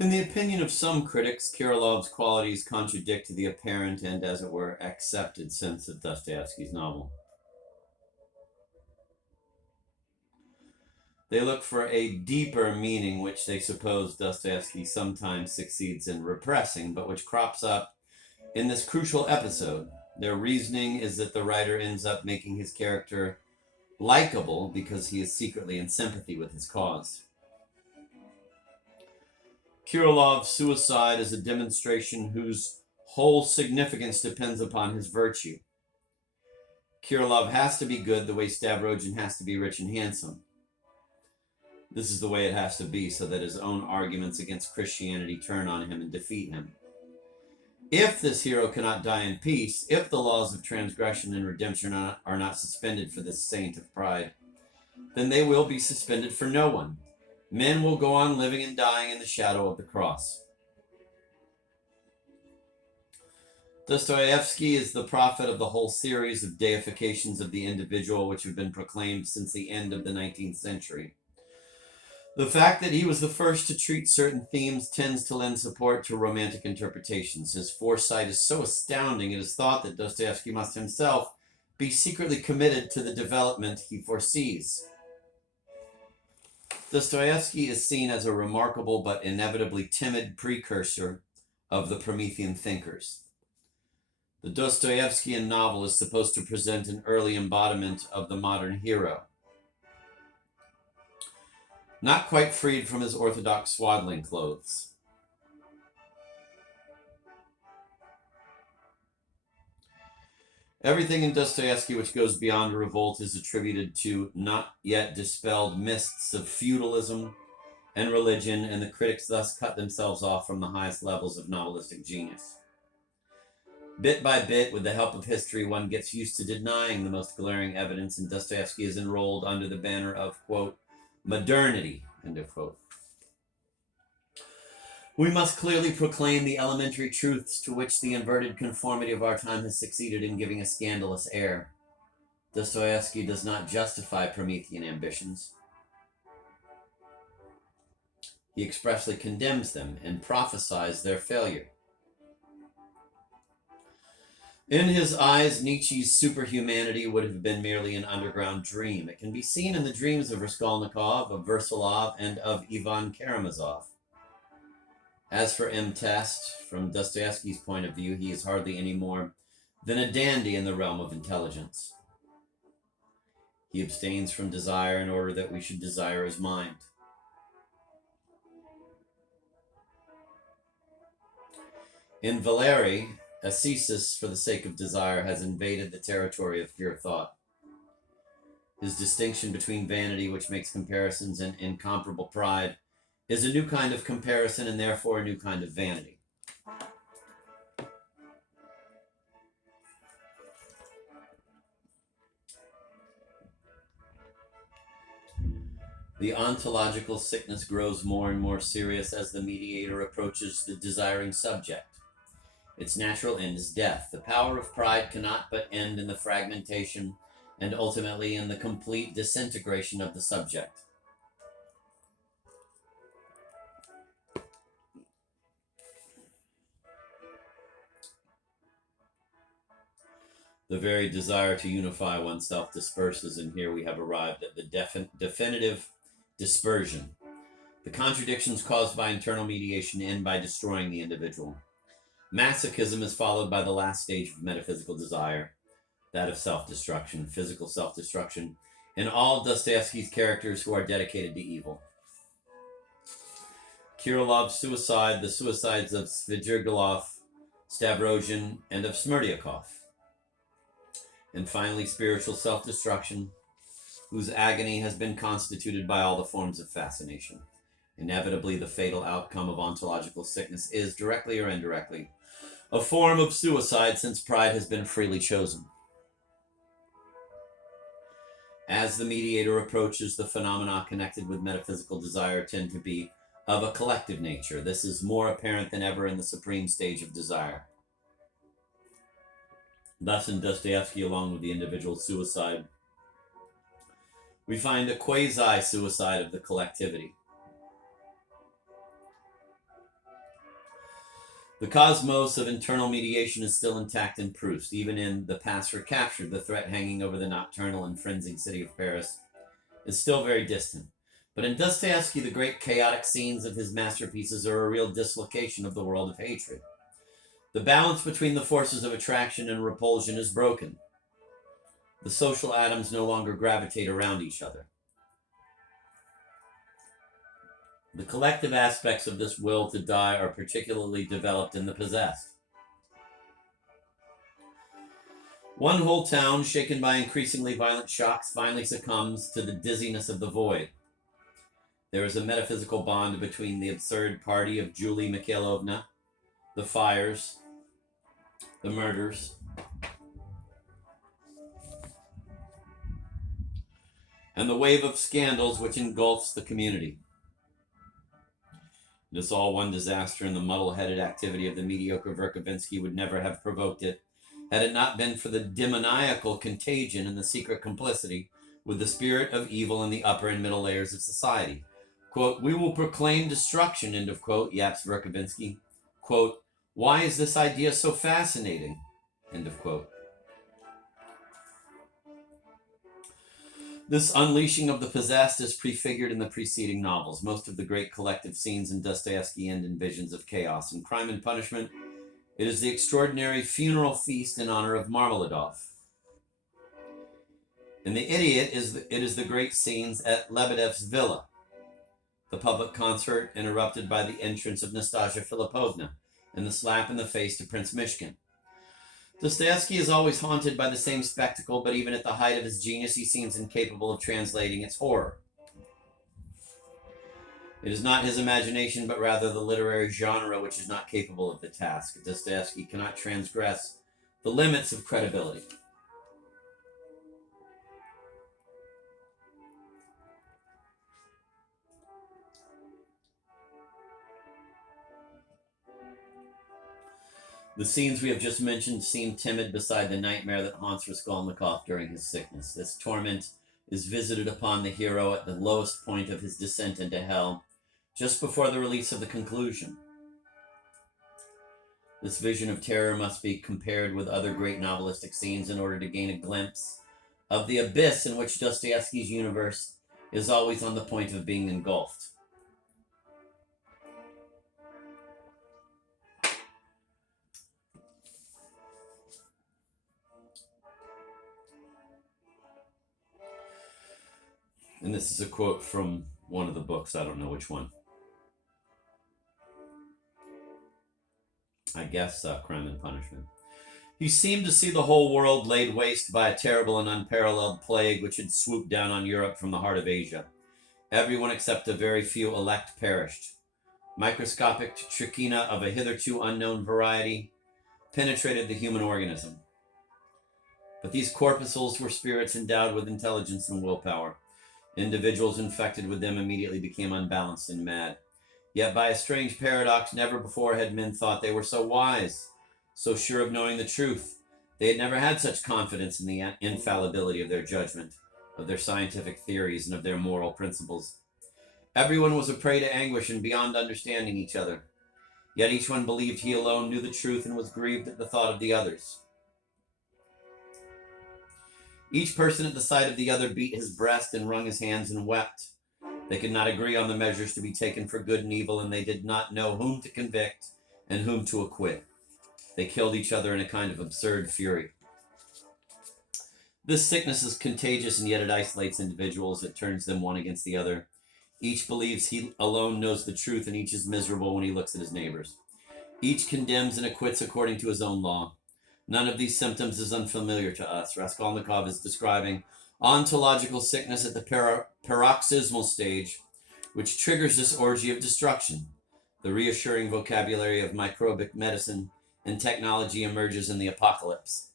In the opinion of some critics, Kirilov's qualities contradict the apparent and, as it were, accepted sense of Dostoevsky's novel. They look for a deeper meaning which they suppose Dostoevsky sometimes succeeds in repressing, but which crops up in this crucial episode. Their reasoning is that the writer ends up making his character likable because he is secretly in sympathy with his cause. Kirilov's suicide is a demonstration whose whole significance depends upon his virtue. Kirilov has to be good the way Stavrogin has to be rich and handsome. This is the way it has to be so that his own arguments against Christianity turn on him and defeat him. If this hero cannot die in peace, if the laws of transgression and redemption are not suspended for this saint of pride, then they will be suspended for no one. Men will go on living and dying in the shadow of the cross. Dostoevsky is the prophet of the whole series of deifications of the individual which have been proclaimed since the end of the 19th century. The fact that he was the first to treat certain themes tends to lend support to romantic interpretations. His foresight is so astounding, it is thought that Dostoevsky must himself be secretly committed to the development he foresees. Dostoevsky is seen as a remarkable but inevitably timid precursor of the Promethean thinkers. The Dostoevskian novel is supposed to present an early embodiment of the modern hero, not quite freed from his orthodox swaddling clothes. Everything in Dostoevsky which goes beyond revolt is attributed to not yet dispelled mists of feudalism and religion, and the critics thus cut themselves off from the highest levels of novelistic genius. Bit by bit, with the help of history, one gets used to denying the most glaring evidence, and Dostoevsky is enrolled under the banner of, quote, modernity, end of quote. We must clearly proclaim the elementary truths to which the inverted conformity of our time has succeeded in giving a scandalous air. Dostoevsky does not justify Promethean ambitions. He expressly condemns them and prophesies their failure. In his eyes, Nietzsche's superhumanity would have been merely an underground dream. It can be seen in the dreams of Raskolnikov, of Versolov, and of Ivan Karamazov. As for M. Test, from Dostoevsky's point of view, he is hardly any more than a dandy in the realm of intelligence. He abstains from desire in order that we should desire his mind. In Valeri, ascesis for the sake of desire has invaded the territory of pure thought. His distinction between vanity, which makes comparisons, and incomparable pride is a new kind of comparison and therefore a new kind of vanity. The ontological sickness grows more and more serious as the mediator approaches the desiring subject. Its natural end is death. The power of pride cannot but end in the fragmentation and ultimately in the complete disintegration of the subject. The very desire to unify oneself disperses, and here we have arrived at the definitive dispersion. The contradictions caused by internal mediation end by destroying the individual. Masochism is followed by the last stage of metaphysical desire, that of self-destruction, physical self-destruction, in all Dostoevsky's characters who are dedicated to evil. Kirilov's suicide, the suicides of Svidrigailov, Stavrogin, and of Smerdyakov. And finally, spiritual self-destruction, whose agony has been constituted by all the forms of fascination. Inevitably, the fatal outcome of ontological sickness is, directly or indirectly, a form of suicide, since pride has been freely chosen. As the mediator approaches, the phenomena connected with metaphysical desire tend to be of a collective nature. This is more apparent than ever in the supreme stage of desire. Thus, in Dostoevsky, along with the individual suicide, we find a quasi-suicide of the collectivity. The cosmos of internal mediation is still intact in Proust, even in The Past Recaptured. The threat hanging over the nocturnal and frenzied city of Paris is still very distant. But in Dostoevsky, the great chaotic scenes of his masterpieces are a real dislocation of the world of hatred. The balance between the forces of attraction and repulsion is broken. The social atoms no longer gravitate around each other. The collective aspects of this will to die are particularly developed in the possessed. One whole town, shaken by increasingly violent shocks, finally succumbs to the dizziness of the void. There is a metaphysical bond between the absurd party of Julie Mikhailovna, the fires, the murders, and the wave of scandals which engulfs the community. It is all one disaster, and the muddle-headed activity of the mediocre Verkovensky would never have provoked it, had it not been for the demoniacal contagion and the secret complicity with the spirit of evil in the upper and middle layers of society. Quote, "We will proclaim destruction," end of quote, yaps Verkovensky. Quote, "Why is this idea so fascinating?" End of quote. This unleashing of the possessed is prefigured in the preceding novels. Most of the great collective scenes in Dostoevsky end in visions of chaos. In Crime and Punishment, it is the extraordinary funeral feast in honor of Marmeladov. In The Idiot, it is the great scenes at Lebedev's villa, the public concert interrupted by the entrance of Nastasia Filipovna, and the slap in the face to Prince Mishkin. Dostoevsky is always haunted by the same spectacle, but even at the height of his genius, he seems incapable of translating its horror. It is not his imagination, but rather the literary genre which is not capable of the task. Dostoevsky cannot transgress the limits of credibility. The scenes we have just mentioned seem timid beside the nightmare that haunts Raskolnikov during his sickness. This torment is visited upon the hero at the lowest point of his descent into hell, just before the release of the conclusion. This vision of terror must be compared with other great novelistic scenes in order to gain a glimpse of the abyss in which Dostoevsky's universe is always on the point of being engulfed. And this is a quote from one of the books. I don't know which one. I guess Crime and Punishment. He seemed to see the whole world laid waste by a terrible and unparalleled plague which had swooped down on Europe from the heart of Asia. Everyone except a very few elect perished. Microscopic trichina of a hitherto unknown variety penetrated the human organism. But these corpuscles were spirits endowed with intelligence and willpower. Individuals infected with them immediately became unbalanced and mad. Yet by a strange paradox, never before had men thought they were so wise, so sure of knowing the truth. They had never had such confidence in the infallibility of their judgment, of their scientific theories, and of their moral principles. Everyone was a prey to anguish and beyond understanding each other. Yet each one believed he alone knew the truth and was grieved at the thought of the others. Each person at the sight of the other beat his breast and wrung his hands and wept. They could not agree on the measures to be taken for good and evil, and they did not know whom to convict and whom to acquit. They killed each other in a kind of absurd fury. This sickness is contagious, and yet it isolates individuals. It turns them one against the other. Each believes he alone knows the truth, and each is miserable when he looks at his neighbors. Each condemns and acquits according to his own law. None of these symptoms is unfamiliar to us. Raskolnikov is describing ontological sickness at the paroxysmal stage, which triggers this orgy of destruction. The reassuring vocabulary of microbic medicine and technology emerges in the apocalypse.